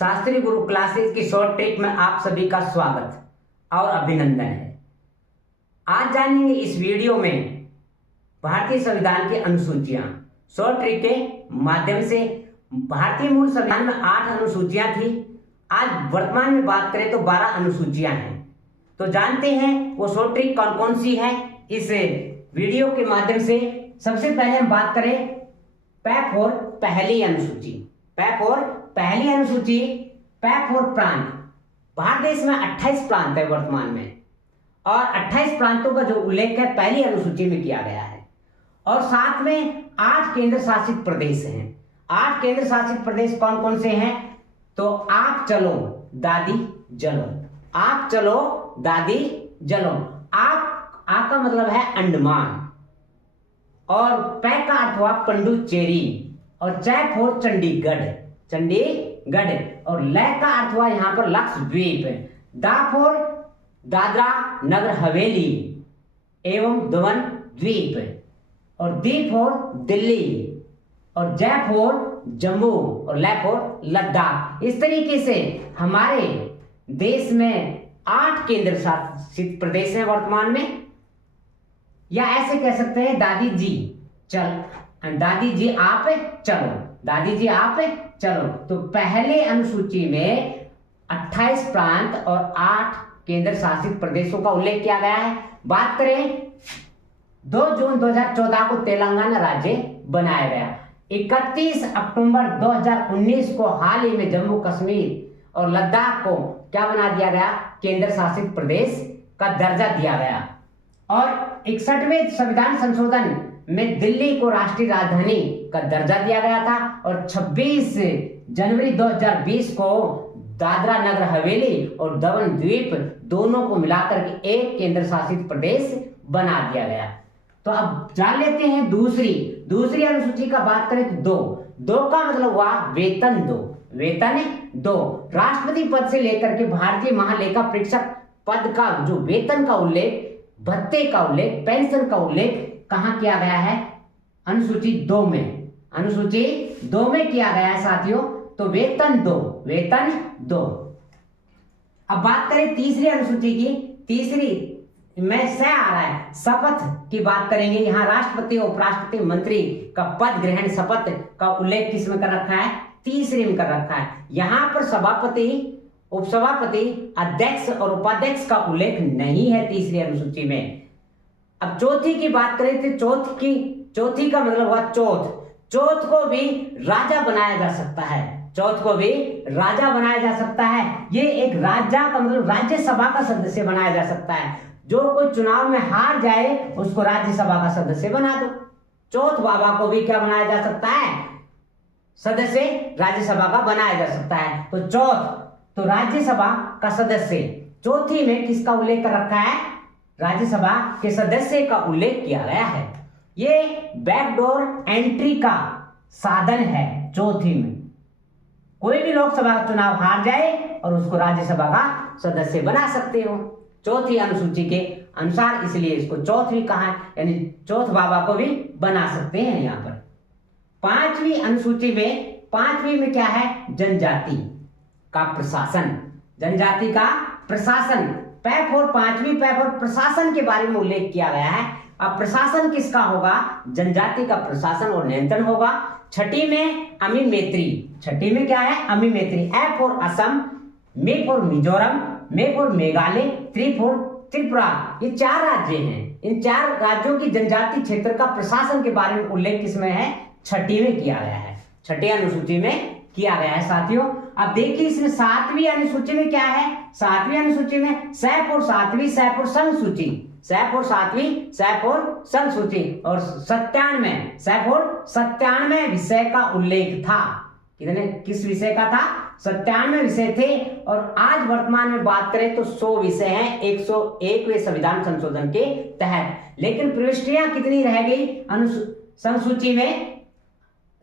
शास्त्री गुरु classes की short trick में आप सभी का स्वागत और अभिनंदन है। आज जानेंगे इस वीडियो में भारतीय संविधान की अनुसूचियां। शॉर्ट ट्रिक के माध्यम से भारतीय मूल संविधान में 8 अनुसूचियां थी। आज वर्तमान में बात करें तो 12 अनुसूचियां हैं। तो जानते हैं वो शॉर्ट ट्रिक कौन कौन सी है इस वीडियो के माध्यम से। सबसे पहले हम बात करें पैप और पहली अनुसूची। पैप और पहली अनुसूची, पैप और प्रांत। भारत देश में 28 प्रांत है वर्तमान में, और 28 प्रांतों का जो उल्लेख है पहली अनुसूची में किया गया है। और साथ में 8 केंद्र शासित प्रदेश हैं। 8 केंद्र शासित प्रदेश कौन कौन से हैं? तो आप चलो दादी जलो, आप चलो दादी जलो। आप का मतलब है अंडमान, और पै का अर्थ हुआ पंडुचेरी, और चैप हो चंडीगढ़, चंडीगढ़, और लय का अर्थ हुआ यहां पर लक्षद्वीप, दा फोर दादरा नगर हवेली एवं दमन द्वीप, और दी फोर दिल्ली, और जय फोर जम्मू, और लय फोर लद्दाख। इस तरीके से हमारे देश में 8 केंद्र शासित प्रदेश हैं वर्तमान में। या ऐसे कह सकते हैं दादी जी चल, दादी जी आप चलो, दादी जी आप चलो। तो पहले अनुसूची में 28 प्रांत और 8 केंद्र शासित प्रदेशों का उल्लेख किया गया है। बात करें 2 जून 2014 को तेलंगाना राज्य बनाया गया। 31 अक्टूबर 2019 को हाल ही में जम्मू कश्मीर और लद्दाख को क्या बना दिया गया? केंद्र शासित प्रदेश का दर्जा दिया गया। और 61वें संविधान संशोधन में दिल्ली को राष्ट्रीय राजधानी का दर्जा दिया गया था। और 26 जनवरी 2020 को दादरा नगर हवेली और दमन द्वीप दोनों को मिलाकर के एक केंद्र शासित प्रदेश बना दिया गया। तो अब जान लेते हैं दूसरी अनुसूची का बात करें तो दो का मतलब हुआ वेतन दो, वेतन दो। राष्ट्रपति पद से लेकर के भारतीय महालेखा परीक्षक पद का जो वेतन का उल्लेख, भत्ते का उल्लेख, पेंशन का उल्लेख कहां किया गया है? अनुसूची 2 में, अनुसूची 2 में किया गया है साथियों। तो वेतन दो, वेतन दो। अब बात करें तीसरी अनुसूची की। तीसरी में स आ रहा है, शपथ की बात करेंगे। यहाँ राष्ट्रपति, उपराष्ट्रपति, मंत्री का पद ग्रहण शपथ का उल्लेख किस में कर रखा है? तीसरे में कर रखा है। यहाँ पर सभापति, उपसभापति, अध्यक्ष और उपाध्यक्ष का उल्लेख नहीं है तीसरी अनुसूची में। अब चौथी की बात करें तो चौथी का मतलब हुआ चौथ। चौथ को भी राजा बनाया जा सकता है, चौथ को भी राजा बनाया जा सकता है। ये एक राजा का मतलब राज्यसभा का सदस्य बनाया जा सकता है। जो कोई चुनाव में हार जाए उसको राज्यसभा का सदस्य बना दो। चौथ बाबा को भी क्या बनाया जा सकता है? सदस्य राज्यसभा का बनाया जा सकता है। तो चौथ तो राज्यसभा का सदस्य। चौथी में किसका उल्लेख कर रखा है? राज्यसभा के सदस्य का उल्लेख किया गया है। ये बैकडोर एंट्री का साधन है। चौथी में कोई भी लोकसभा का चुनाव हार जाए और उसको राज्यसभा का सदस्य बना सकते हो चौथी अनुसूची के अनुसार, इसलिए इसको चौथ भी कहा है, यानी चौथ बाबा को भी बना सकते हैं। यहाँ पर पांचवी अनुसूची में, पांचवी में क्या है? जनजाति का प्रशासन, जनजाति का प्रशासन। पैप और पांचवी पैप और प्रशासन के बारे में उल्लेख किया गया है। अब प्रशासन किसका होगा? जनजाति का प्रशासन और नियंत्रण होगा। छठी में अमी मैत्री, छठी में क्या है? अमी मैत्री। A for Assam, may for Mizoram, may for Meghalaya, त्रि फॉर त्रिपुरा। ये 4 राज्य हैं। इन 4 राज्यों की जनजाति क्षेत्र का प्रशासन के बारे में उल्लेख किसमें है? छठी में किया गया है, छठी अनुसूची में किया गया है साथियों। अब देखिए इसमें 7वीं अनुसूची में क्या है? 7वीं अनुसूची में सैफ और 7वीं सैफ और संघ सूची, सैफ और 7वीं सैफ और संघ सूची, और 97 सैफ और 97 विषय का उल्लेख था। कितने, किस विषय का था? 97 विषय थे। और आज वर्तमान में बात करें तो 100 विषय हैं 101वें संविधान संशोधन के तहत। लेकिन प्रविष्टियां कितनी रह गई संसूची में?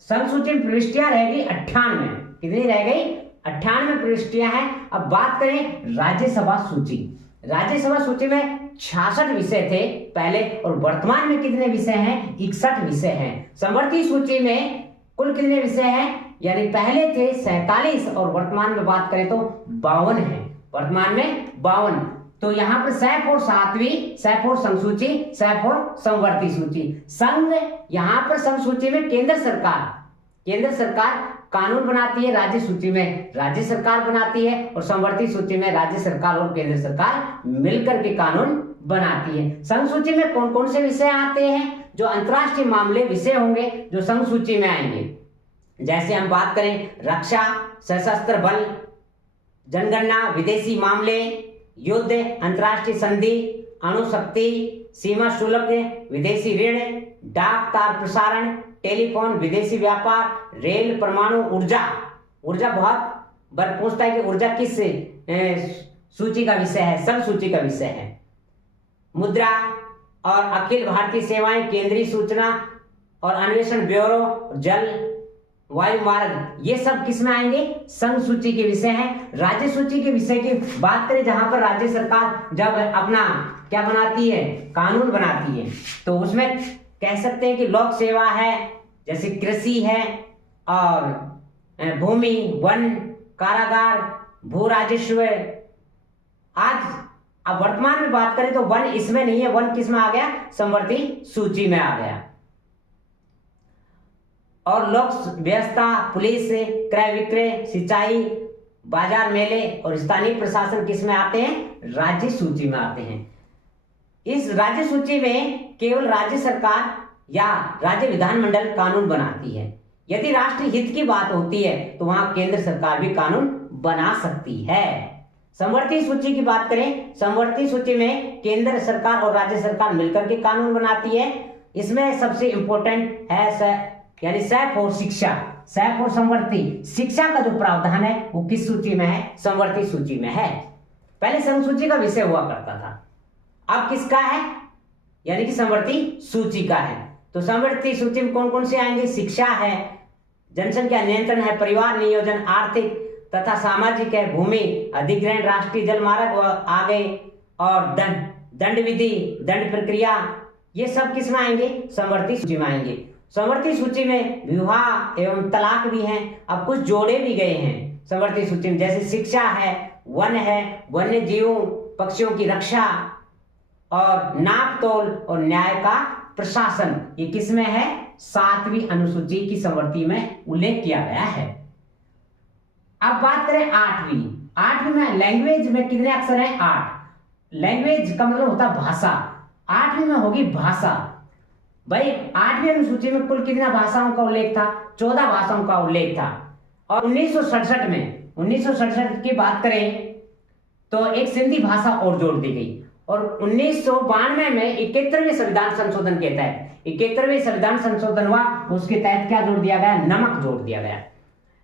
संसूची में प्रविष्टियां रह गई 98। कितनी रह गई? 98 प्रविष्टियां हैं। अब बात करें राज्यसभा सूची। राज्यसभा सूची में 66 विषय थे पहले, और वर्तमान में कितने विषय हैं? 61 विषय हैं। समवर्ती सूची में कुल कितने विषय हैं? यानी पहले थे 47 और वर्तमान में बात करें तो 52 है, वर्तमान में 52। तो यहाँ पर सैफ और सातवीं, सैफ और संघ सूची, सैफ और समवर्ती सूची। संघ, यहाँ पर संघ सूची में केंद्र सरकार कानून बनाती है, राज्य सूची में राज्य सरकार बनाती है, और समवर्ती सूची में राज्य सरकार और केंद्र सरकार मिलकर के कानून बनाती है। संघ सूची में कौन कौन से विषय आते हैं? जो अंतरराष्ट्रीय मामले विषय होंगे जो संघ सूची में आएंगे, जैसे हम बात करें रक्षा, सशस्त्र बल, जनगणना, विदेशी मामले, युद्ध, अंतरराष्ट्रीय संधि, अणुशक्ति, सीमा शुल्क, विदेशी ऋण, डाक तार प्रसारण, टेलीफोन, विदेशी व्यापार, रेल, परमाणु ऊर्जा। ऊर्जा बहुत बार पूछता है कि ऊर्जा किस सूची का विषय है? संघ सूची का विषय है। मुद्रा और अखिल भारतीय सेवाएं, केंद्रीय सूचना और अन्वेषण ब्यूरो, जल वायु मार्ग, ये सब किस में आएंगे? संघ सूची के विषय हैं। राज्य सूची के विषय की बात करें, जहां पर राज्य सरकार जब अपना क्या बनाती है, कानून बनाती है, तो उसमें कह सकते हैं कि लोक सेवा है, जैसे कृषि है, और भूमि, वन, कारागार, भू राजस्व। आज अब वर्तमान में बात करें तो वन इसमें नहीं है, वन किस में आ गया? समवर्ती सूची में आ गया। और लोक व्यवस्था, पुलिस, क्रय विक्रय, सिंचाई, बाजार मेले और स्थानीय प्रशासन किस में आते हैं? राज्य सूची में आते हैं। इस राज्य सूची में केवल राज्य सरकार या राज्य विधानमंडल कानून बनाती है। यदि राष्ट्रीय हित की बात होती है तो वहां केंद्र सरकार भी कानून बना सकती है। समवर्ती सूची की बात करें, समवर्ती सूची में केंद्र सरकार और राज्य सरकार मिलकर के कानून बनाती है। इसमें सबसे इंपॉर्टेंट है यानी सैफ और शिक्षा, सैफ और समवर्ती। शिक्षा का जो प्रावधान है वो किस सूची में है? समवर्ती सूची में है। पहले संघ सूची का विषय हुआ करता था, अब किसका है? यानी कि समवर्ती सूची का है। तो समवर्ती सूची में कौन कौन से आएंगे? शिक्षा है, जनसंख्या नियंत्रण है, परिवार नियोजन, आर्थिक तथा सामाजिक है, भूमि अधिग्रहण, राष्ट्रीय जल मार्ग आ गए, और दंड विधि, दंड प्रक्रिया, ये सब किस में आएंगे? समवर्ती सूची में आएंगे। समवर्ती सूची में विवाह एवं तलाक भी हैं। अब कुछ जोड़े भी गए हैं समवर्ती सूची में, जैसे शिक्षा है, वन है, वन्य जीवों पक्षियों की रक्षा, और नाप तोल और न्याय का प्रशासन, ये किस में है? 7वीं अनुसूची की समवर्ती में उल्लेख किया गया है। अब बात करें 8वीं में लैंग्वेज में कितने अक्षर हैं? 8। लैंग्वेज का मतलब होता है भाषा। 8वीं में होगी भाषा। भाई 8वीं अनुसूची में कुल कितना भाषाओं का उल्लेख था? 14 भाषाओं का उल्लेख था। और 1967 की बात करें तो एक सिंधी भाषा और जोड़ दी गई, और 1992 में 71वें संविधान संशोधन के तहत 71वें संविधान संशोधन हुआ, उसके तहत क्या जोड़ दिया गया? नमक जोड़ दिया गया।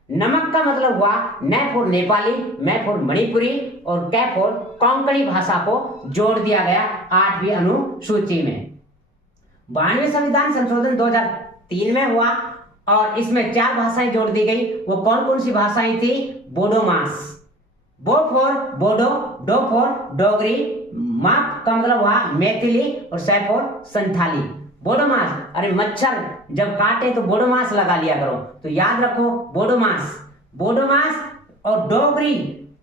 नमक का मतलब हुआ न फॉर नेपाली, मैं फॉर मणिपुरी और कै फॉर कोंकणी भाषा को जोड़ दिया गया 8वीं अनुसूची में। 92वें संविधान संशोधन 2003 में हुआ, और इसमें 4 भाषाएं जोड़ दी गई। वो कौन कौन सी भाषाएं थी? बोडोमास, बो फॉर बोडो, डो फॉर डोगरी, माप का मतलब हुआ मैथिली, और सै फॉर संथाली। बोडोमास, अरे मच्छर जब काटे तो बोडोमास लगा लिया करो, तो याद रखो बोडोमास। और डोगरी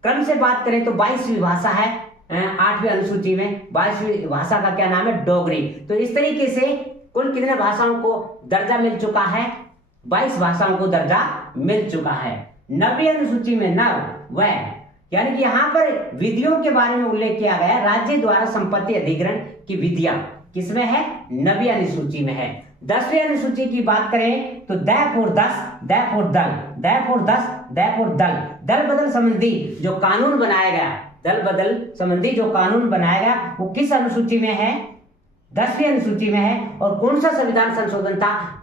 क्रम से बात करें तो 22वीं भाषा है 8वीं अनुसूची में। 22वीं भाषा का क्या नाम है? डोगरी। तो इस तरीके से कुल कितने भाषाओं को दर्जा मिल चुका है? 22 भाषाओं को दर्जा मिल चुका है। 9वीं अनुसूची में नव व, यानी कि यहाँ पर विधियों के बारे में उल्लेख किया गया। राज्य द्वारा संपत्ति अधिग्रहण की विधियां किसमें है? 9वीं अनुसूची में है। 10वीं अनुसूची की बात करें तो द फॉर दस, द फॉर दल, द फॉर दस, द फॉर दल। दल बदल संबंधी जो कानून बनाया गया, दल बदल संबंधी जो कानून बनाया गया वो किस अनुसूची में है? 10वीं अनुसूची में है। और कौन सा संविधान संशोधन था?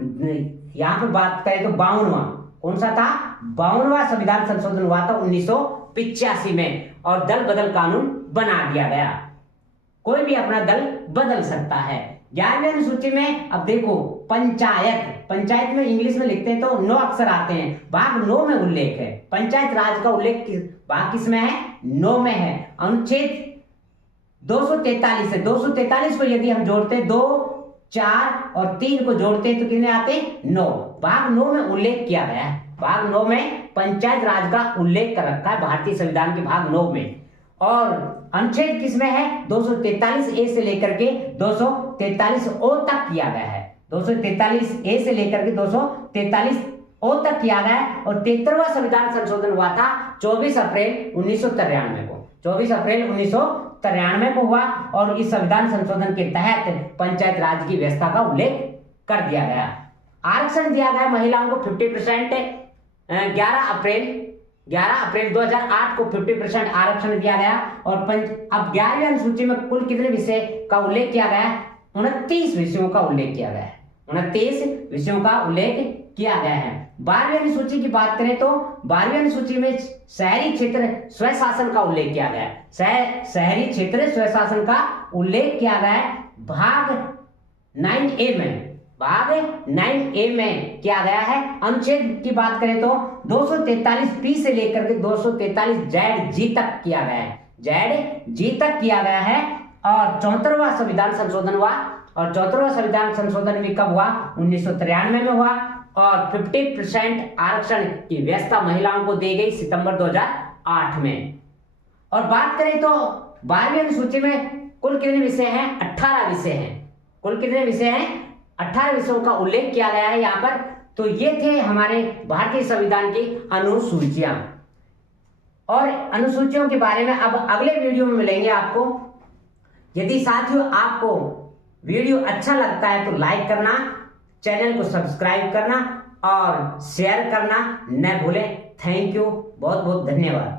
यहाँ पर बात करें तो 52वां। कौन सा था? 52वां संविधान संशोधन हुआ था 1985 में, और दल बदल कानून बना दिया गया। कोई भी अपना दल बदल सकता है। 11वीं अनुसूची में अब देखो पंचायत में इंग्लिश में लिखते हैं तो 9 अक्षर आते हैं, भाग 9 में उल्लेख है। पंचायत राज का उल्लेख भाग किस में है? 9 में है। अनुच्छेद 243 है। 243 को यदि हम जोड़ते 2, 4 और 3 को जोड़ते तो कितने आते? 9। भाग 9 में उल्लेख किया गया है। भाग 9 में पंचायत राज का उल्लेख कर रखा है भारतीय संविधान के भाग 9 में। और अनुच्छेद किसमें है? 243 ए से लेकर के 243 ओ तक किया गया है। 243 ए से लेकर के 243 ओ तक किया गया है। और 73वां संविधान संशोधन हुआ था 24 अप्रैल 1993 को। 24 अप्रैल 1993 को हुआ। और इस संविधान संशोधन के तहत पंचायत राज की व्यवस्था का उल्लेख कर दिया गया। आरक्षण दिया गया महिलाओं को 50%। 11 अप्रैल 2008 को 50% आरक्षण दिया गया। और अब 11वीं अनुसूची में कुल कितने विषय का उल्लेख किया गया है? 29 विषयों का उल्लेख किया गया है। 29 विषयों का उल्लेख किया गया है। 12वीं अनुसूची की बात करें तो 12वीं अनुसूची में शहरी क्षेत्र स्वशासन का उल्लेख किया गया है। शहरी क्षेत्र स्वशासन का उल्लेख किया गया है भाग 9A में। भाग 9A में किया गया है। अनुच्छेद की बात करें तो 243 से लेकर के 243 ZG तक किया गया है। ZG तक किया गया है। और 74वां संविधान संशोधन हुआ। और 74वां संविधान संशोधन भी कब हुआ? 1993 में हुआ। और 50% आरक्षण की व्यवस्था महिलाओं को दी गई सितंबर 2008 में। और बात करें तो 12वीं अनुसूची में कुल कितने विषय हैं? 18 विषय हैं। कुल कितने विषय हैं? 18 विषयों का उल्लेख किया गया है यहाँ पर। तो ये थे हमारे भारतीय संविधान की अनुसूचियां। और अनुसूचियों के बारे में अब अगले वीडियो में मिलेंगे आपको। यदि साथियों आपको वीडियो अच्छा लगता है तो लाइक करना, चैनल को सब्सक्राइब करना और शेयर करना न भूलें। थैंक यू, बहुत बहुत धन्यवाद।